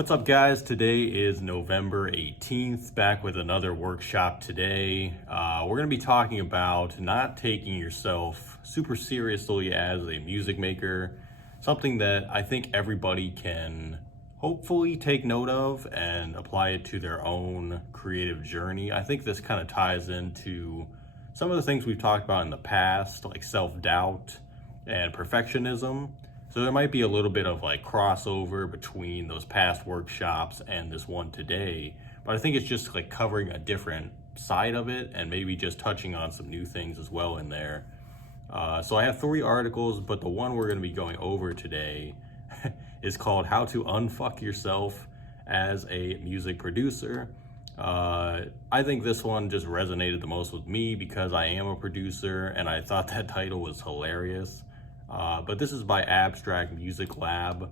What's up, guys? Today is November 18th, back with another workshop today. We're going to be talking about not taking yourself super seriously as a music maker, something that I think everybody can hopefully take note of and apply it to their own creative journey. I think this kind of ties into some of the things we've talked about in the past, like self-doubt and perfectionism. So there might be a little bit of like crossover between those past workshops and this one today, but I think it's just like covering a different side of it and maybe just touching on some new things as well in there. So I have 3 articles, but the one we're going to be going over today is called How to Unfuck Yourself as a Music Producer. I think this one just resonated the most with me because I am a producer and I thought that title was hilarious. But this is by Abstract Music Lab.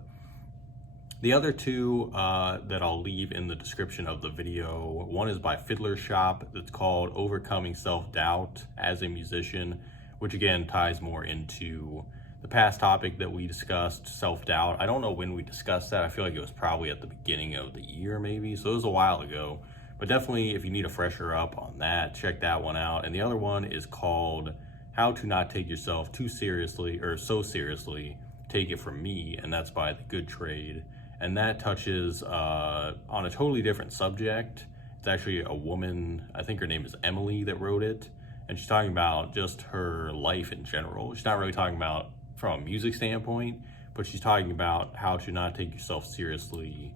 The other 2 that I'll leave in the description of the video, one is by Fiddler Shop. It's called Overcoming Self-Doubt as a Musician, which again ties more into the past topic that we discussed, self-doubt. I don't know when we discussed that. I feel like it was probably at the beginning of the year maybe, so it was a while ago. But definitely if you need a fresher up on that, check that one out. And the other one is called How to Not Take Yourself Too Seriously, or So Seriously, Take It From Me, and that's by The Good Trade. And that touches on a totally different subject. It's actually a woman, I think her name is Emily, that wrote it. And she's talking about just her life in general. She's not really talking about from a music standpoint, but she's talking about how to not take yourself seriously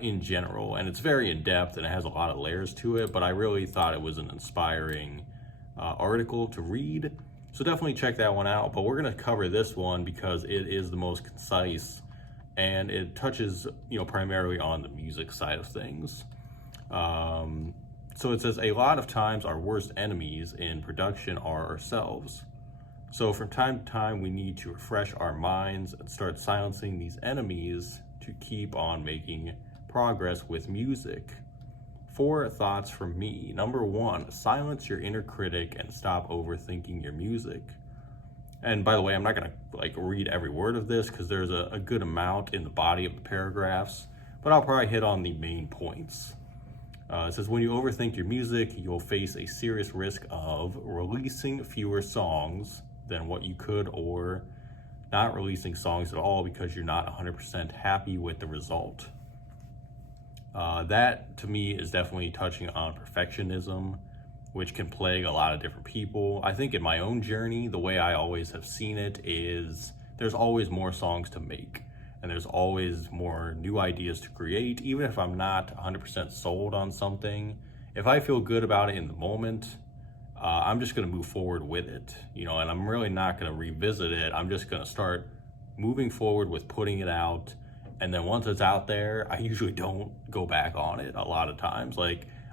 in general. And it's very in-depth and it has a lot of layers to it, but I really thought it was an inspiring article to read, so definitely check that one out. But we're going to cover this one because it is the most concise and it touches primarily on the music side of things. So it says, a lot of times our worst enemies in production are ourselves. So from time to time we need to refresh our minds and start silencing these enemies to keep on making progress with music. 4 thoughts from me. Number 1, silence your inner critic and stop overthinking your music. And by the way, I'm not gonna read every word of this because there's a good amount in the body of the paragraphs, but I'll probably hit on the main points. It says, when you overthink your music, you'll face a serious risk of releasing fewer songs than what you could, or not releasing songs at all because you're not 100% happy with the result. That to me is definitely touching on perfectionism, which can plague a lot of different people. I think in my own journey, the way I always have seen it is there's always more songs to make and there's always more new ideas to create. Even if I'm not 100% sold on something, if I feel good about it in the moment, I'm just going to move forward with it, and I'm really not going to revisit it. I'm just going to start moving forward with putting it out. And then once it's out there, I usually don't go back on it a lot of times.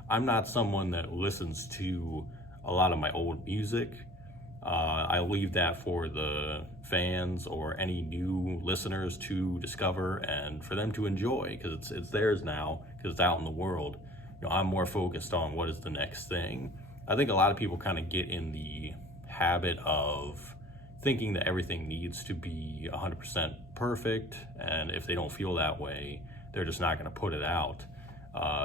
I'm not someone that listens to a lot of my old music. I leave that for the fans or any new listeners to discover and for them to enjoy, because it's theirs now, because it's out in the world. I'm more focused on what is the next thing. I think a lot of people kind of get in the habit of thinking that everything needs to be 100% perfect, and if they don't feel that way, they're just not going to put it out.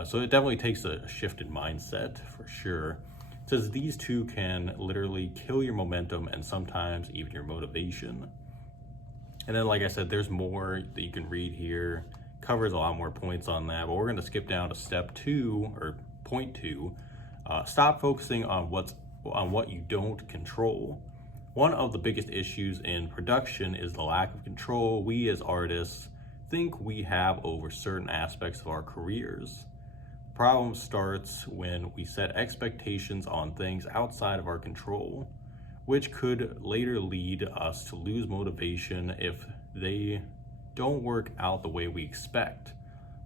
So it definitely takes a shift in mindset for sure. It says these 2 can literally kill your momentum and sometimes even your motivation. And then, like I said, there's more that you can read here. Covers a lot more points on that, but we're going to skip down to step 2, or point 2. Stop focusing on what you don't control. One of the biggest issues in production is the lack of control we as artists think we have over certain aspects of our careers. The problem starts when we set expectations on things outside of our control, which could later lead us to lose motivation if they don't work out the way we expect,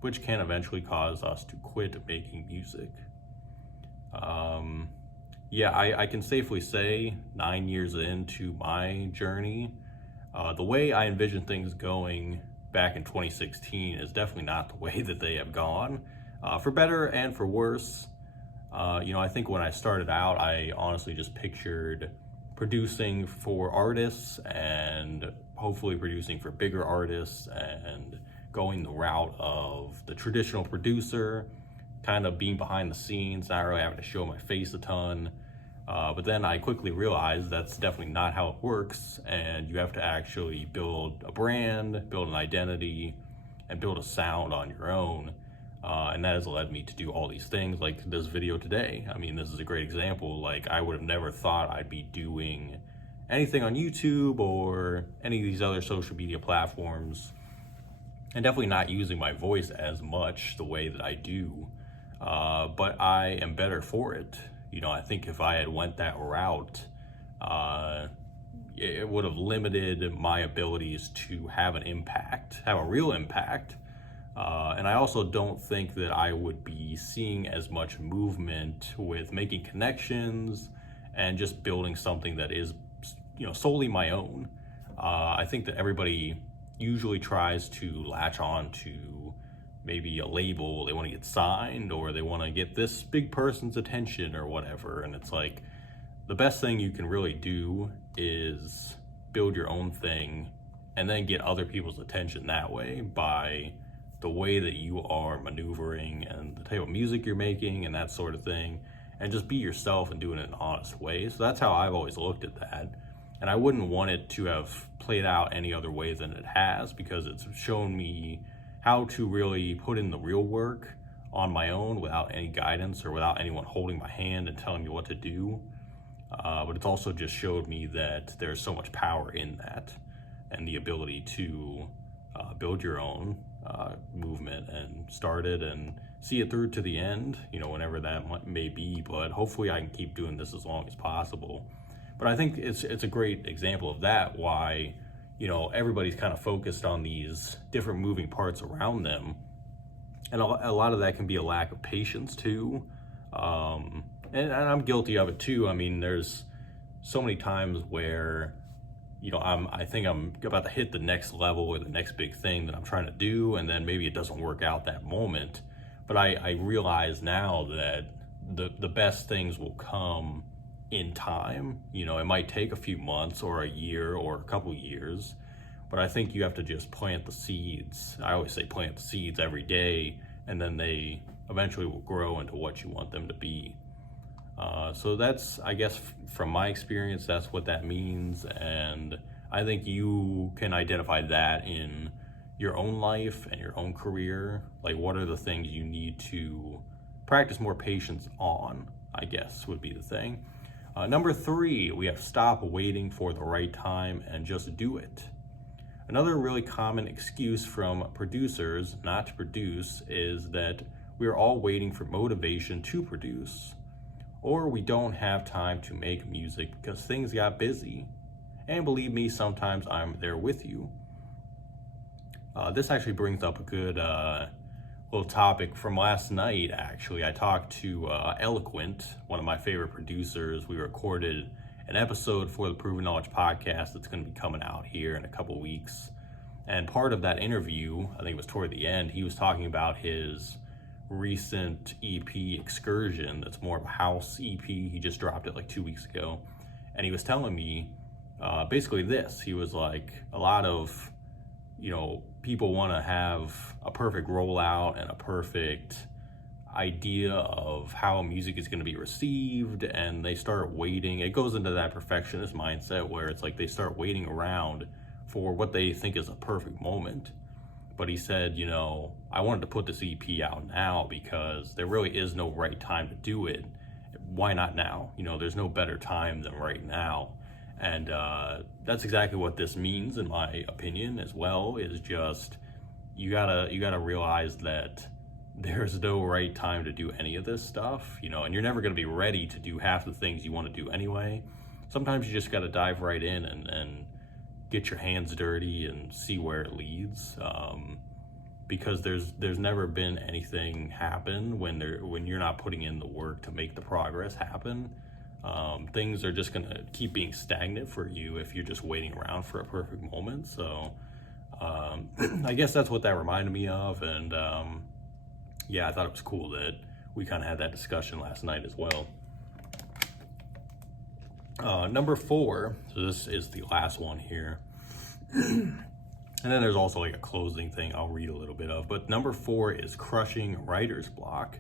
which can eventually cause us to quit making music. I can safely say 9 years into my journey, the way I envisioned things going back in 2016 is definitely not the way that they have gone, for better and for worse. I think when I started out, I honestly just pictured producing for artists and hopefully producing for bigger artists and going the route of the traditional producer, kind of being behind the scenes, not really having to show my face a ton. But then I quickly realized that's definitely not how it works, and you have to actually build a brand, build an identity, and build a sound on your own. And that has led me to do all these things like this video today. I mean, this is a great example. Like, I would have never thought I'd be doing anything on YouTube or any of these other social media platforms, and definitely not using my voice as much the way that I do. But I am better for it. You know, I think if I had went that route, it would have limited my abilities to have an impact, have a real impact. And I also don't think that I would be seeing as much movement with making connections and just building something that is, you know, solely my own. I think that everybody usually tries to latch on to maybe a label, they want to get signed, or they want to get this big person's attention or whatever. And it's like, the best thing you can really do is build your own thing and then get other people's attention that way by the way that you are maneuvering and the type of music you're making and that sort of thing, and just be yourself and do it in an honest way. So that's how I've always looked at that. And I wouldn't want it to have played out any other way than it has, because it's shown me how to really put in the real work on my own without any guidance or without anyone holding my hand and telling me what to do. But it's also just showed me that there's so much power in that, and the ability to build your own movement and start it and see it through to the end, you know, whenever that may be. But hopefully I can keep doing this as long as possible. But I think it's a great example of that, why, you know, everybody's kind of focused on these different moving parts around them. And a lot of that can be a lack of patience too. And I'm guilty of it too. I mean, there's so many times where, you know, I think I'm about to hit the next level or the next big thing that I'm trying to do, and then maybe it doesn't work out that moment. But I realize now that the best things will come in time. You know, it might take a few months or a year or a couple years, but I think you have to just plant the seeds. I always say plant the seeds every day, and then they eventually will grow into what you want them to be. So that's, I guess, from my experience, that's what that means. And I think you can identify that in your own life and your own career. Like, what are the things you need to practice more patience on, I guess, would be the thing. Number 3, we have stop waiting for the right time and just do it. Another really common excuse from producers not to produce is that we are all waiting for motivation to produce, or we don't have time to make music because things got busy. And believe me, sometimes I'm there with you. This actually brings up a good little topic from last night, actually. I talked to Eloquent, one of my favorite producers. We recorded an episode for the Proven Knowledge podcast that's going to be coming out here in a couple weeks. And part of that interview, I think it was toward the end, he was talking about his recent EP, Excursion, that's more of a house EP. He just dropped it like 2 weeks ago. And he was telling me basically this. He was like, a lot of, you know, people want to have a perfect rollout and a perfect idea of how music is going to be received, and they start waiting. It goes into that perfectionist mindset where it's like they start waiting around for what they think is a perfect moment. But he said, you know, I wanted to put this EP out now because there really is no right time to do it. Why not now? You know, there's no better time than right now. And that's exactly what this means, in my opinion, as well, is just you gotta realize that there's no right time to do any of this stuff, you know, and you're never gonna be ready to do half the things you want to do anyway. Sometimes you just gotta dive right in and get your hands dirty and see where it leads, because there's never been anything happen when you're not putting in the work to make the progress happen. Things are just gonna keep being stagnant for you if you're just waiting around for a perfect moment. So I guess that's what that reminded me of. And yeah, I thought it was cool that we kind of had that discussion last night as well. Number 4, so this is the last one here. And then there's also like a closing thing I'll read a little bit of. But number 4 is crushing writer's block,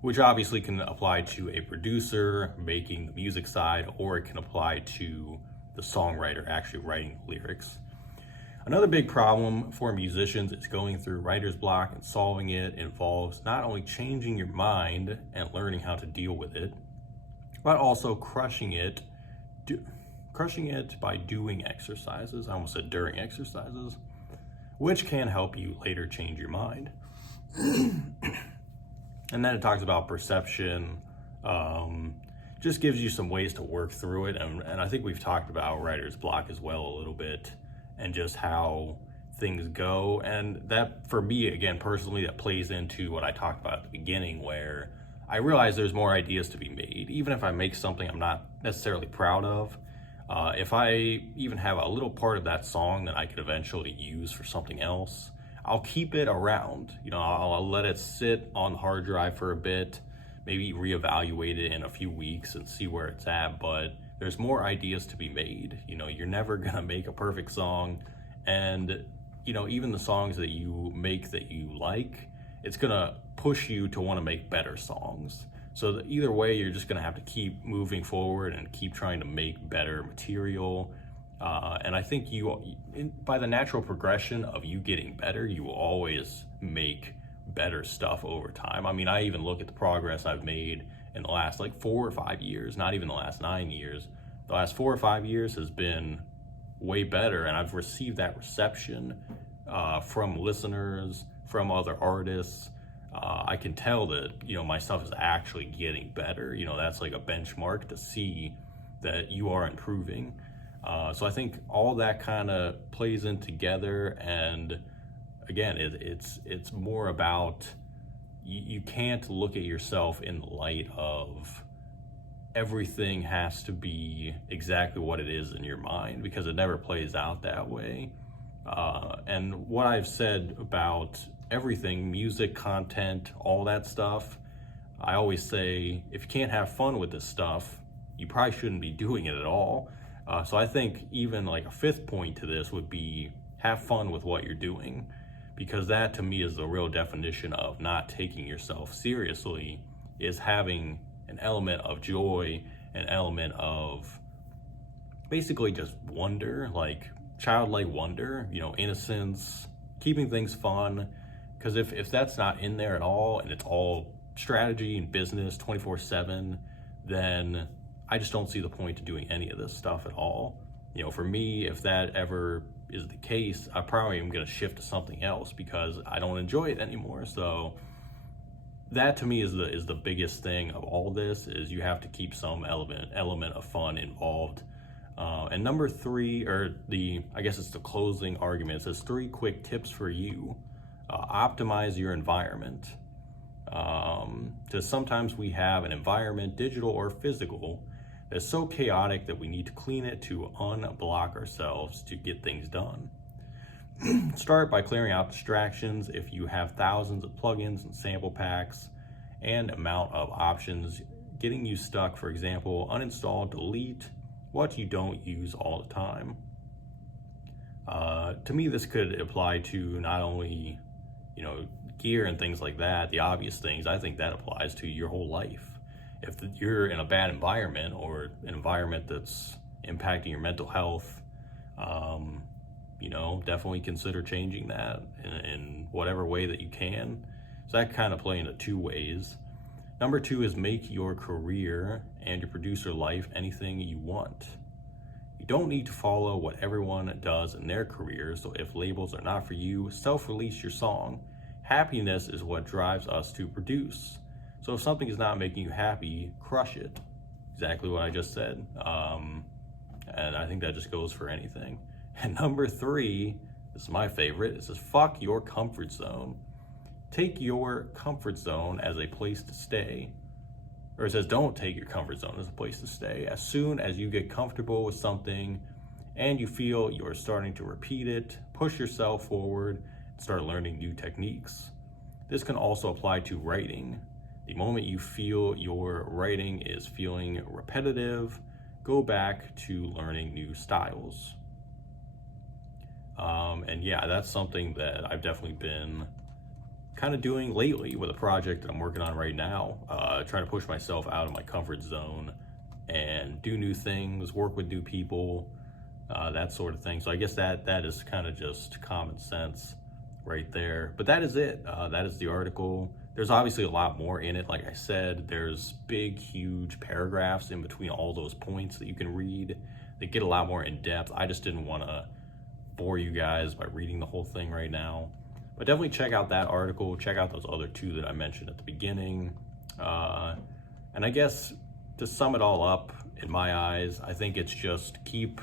which obviously can apply to a producer making the music side, or it can apply to the songwriter actually writing lyrics. Another big problem for musicians is going through writer's block, and solving it involves not only changing your mind and learning how to deal with it, but also crushing it by doing exercises. I almost said during exercises, which can help you later change your mind. And then it talks about perception, just gives you some ways to work through it. And I think we've talked about writer's block as well a little bit, and just how things go. And that, for me, again, personally, that plays into what I talked about at the beginning, where I realize there's more ideas to be made. Even if I make something I'm not necessarily proud of, if I even have a little part of that song that I could eventually use for something else, I'll keep it around. I'll let it sit on the hard drive for a bit, maybe reevaluate it in a few weeks and see where it's at. But there's more ideas to be made. You're never gonna make a perfect song, and even the songs that you make that you like, it's gonna push you to want to make better songs. So either way, you're just gonna have to keep moving forward and keep trying to make better material. And I think by the natural progression of you getting better, you will always make better stuff over time. I mean, I even look at the progress I've made in the last 4 or 5 years, not even the last 9 years. The last 4 or 5 years has been way better, and I've received that reception from listeners, from other artists. I can tell that, my stuff is actually getting better. That's like a benchmark to see that you are improving. So I think all that kind of plays in together. And again, it's more about, you can't look at yourself in the light of everything has to be exactly what it is in your mind, because it never plays out that way. And what I've said about everything, music, content, all that stuff, I always say, if you can't have fun with this stuff, you probably shouldn't be doing it at all. So I think even like a 5th point to this would be, have fun with what you're doing, because that to me is the real definition of not taking yourself seriously, is having an element of joy, an element of basically just wonder, like childlike wonder, innocence, keeping things fun. Because if that's not in there at all, and it's all strategy and business 24/7, then I just don't see the point to doing any of this stuff at all. For me, if that ever is the case, I probably am going to shift to something else because I don't enjoy it anymore. So that to me is the biggest thing of all this, is you have to keep some element of fun involved. And number 3, or I guess it's the closing argument, it says 3 quick tips for you. Optimize your environment. Because sometimes we have an environment, digital or physical, that's so chaotic that we need to clean it to unblock ourselves to get things done. Start by clearing out distractions. If you have thousands of plugins and sample packs and amount of options getting you stuck, for example, uninstall, delete what you don't use all the time. To me, this could apply to not only, gear and things like that, the obvious things. I think that applies to your whole life. If you're in a bad environment, or an environment that's impacting your mental health, definitely consider changing that in whatever way that you can. So that kind of play into 2 ways. Number 2 is make your career and your producer life anything you want. You don't need to follow what everyone does in their career. So if labels are not for you, self-release your song. Happiness is what drives us to produce. So if something is not making you happy, crush it. Exactly what I just said. And I think that just goes for anything. And number 3, this is my favorite, it says fuck your comfort zone. Take your comfort zone as a place to stay. Or it says don't take your comfort zone as a place to stay. As soon as you get comfortable with something and you feel you're starting to repeat it, push yourself forward and start learning new techniques. This can also apply to writing. The moment you feel your writing is feeling repetitive, go back to learning new styles. And yeah, that's something that I've definitely been kind of doing lately with a project that I'm working on right now, trying to push myself out of my comfort zone and do new things, work with new people, that sort of thing. So I guess that is kind of just common sense right there. But that is it. That is the article. There's obviously a lot more in it. Like I said, there's big, huge paragraphs in between all those points that you can read. They get a lot more in depth. I just didn't want to bore you guys by reading the whole thing right now. But definitely check out that article. Check out those other two that I mentioned at the beginning. And I guess to sum it all up, in my eyes, I think it's just keep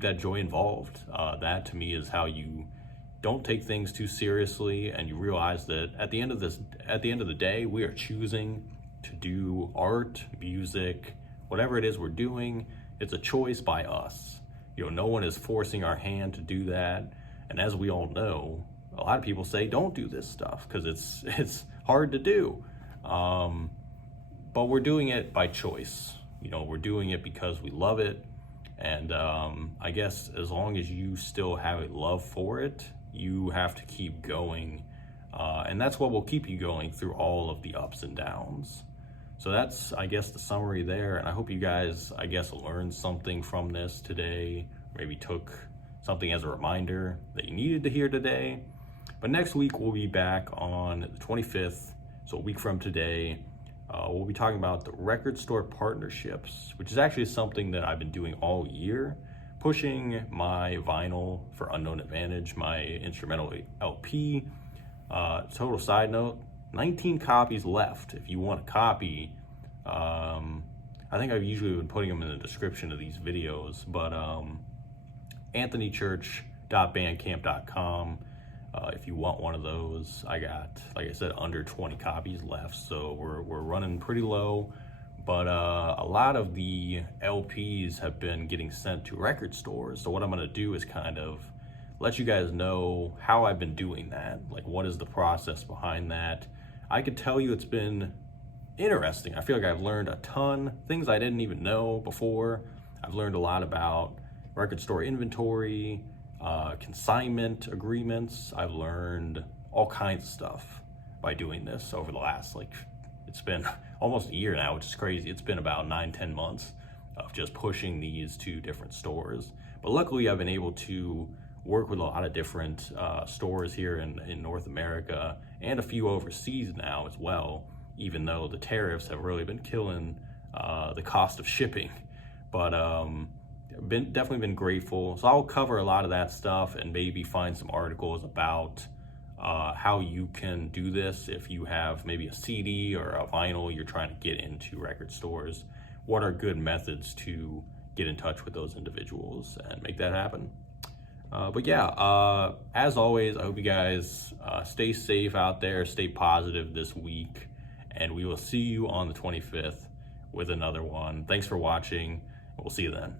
that joy involved. That to me is how you don't take things too seriously, and you realize that at the end of the day, we are choosing to do art, music, whatever it is we're doing. It's a choice by us. No one is forcing our hand to do that. And as we all know, a lot of people say don't do this stuff because it's hard to do. But we're doing it by choice. We're doing it because we love it. And I guess as long as you still have a love for it, you have to keep going. And that's what will keep you going through all of the ups and downs. So that's, I guess, the summary there. And I hope you guys, learned something from this today. Maybe took something as a reminder that you needed to hear today. But next week, we'll be back on the 25th. So a week from today, we'll be talking about the record store partnerships, which is actually something that I've been doing all year, pushing my vinyl for Unknown Advantage, my instrumental LP. Total side note, 19 copies left. If you want a copy, I think I've usually been putting them in the description of these videos, but anthonychurch.bandcamp.com. If you want one of those, I got, like I said, under 20 copies left, so we're running pretty low. But a lot of the LPs have been getting sent to record stores. So what I'm gonna do is kind of let you guys know how I've been doing that. Like, what is the process behind that? I could tell you it's been interesting. I feel like I've learned a ton, things I didn't even know before. I've learned a lot about record store inventory, consignment agreements. I've learned all kinds of stuff by doing this over the last, it's been almost a year now, which is crazy. It's been about 9-10 months of just pushing these to different stores. But luckily I've been able to work with a lot of different stores here in North America and a few overseas now as well, even though the tariffs have really been killing the cost of shipping. But definitely been grateful. So I'll cover a lot of that stuff and maybe find some articles about how you can do this if you have maybe a CD or a vinyl you're trying to get into record stores. What are good methods to get in touch with those individuals and make that happen? But yeah, as always, I hope you guys stay safe out there, stay positive this week, and we will see you on the 25th with another one. Thanks for watching. We'll see you then.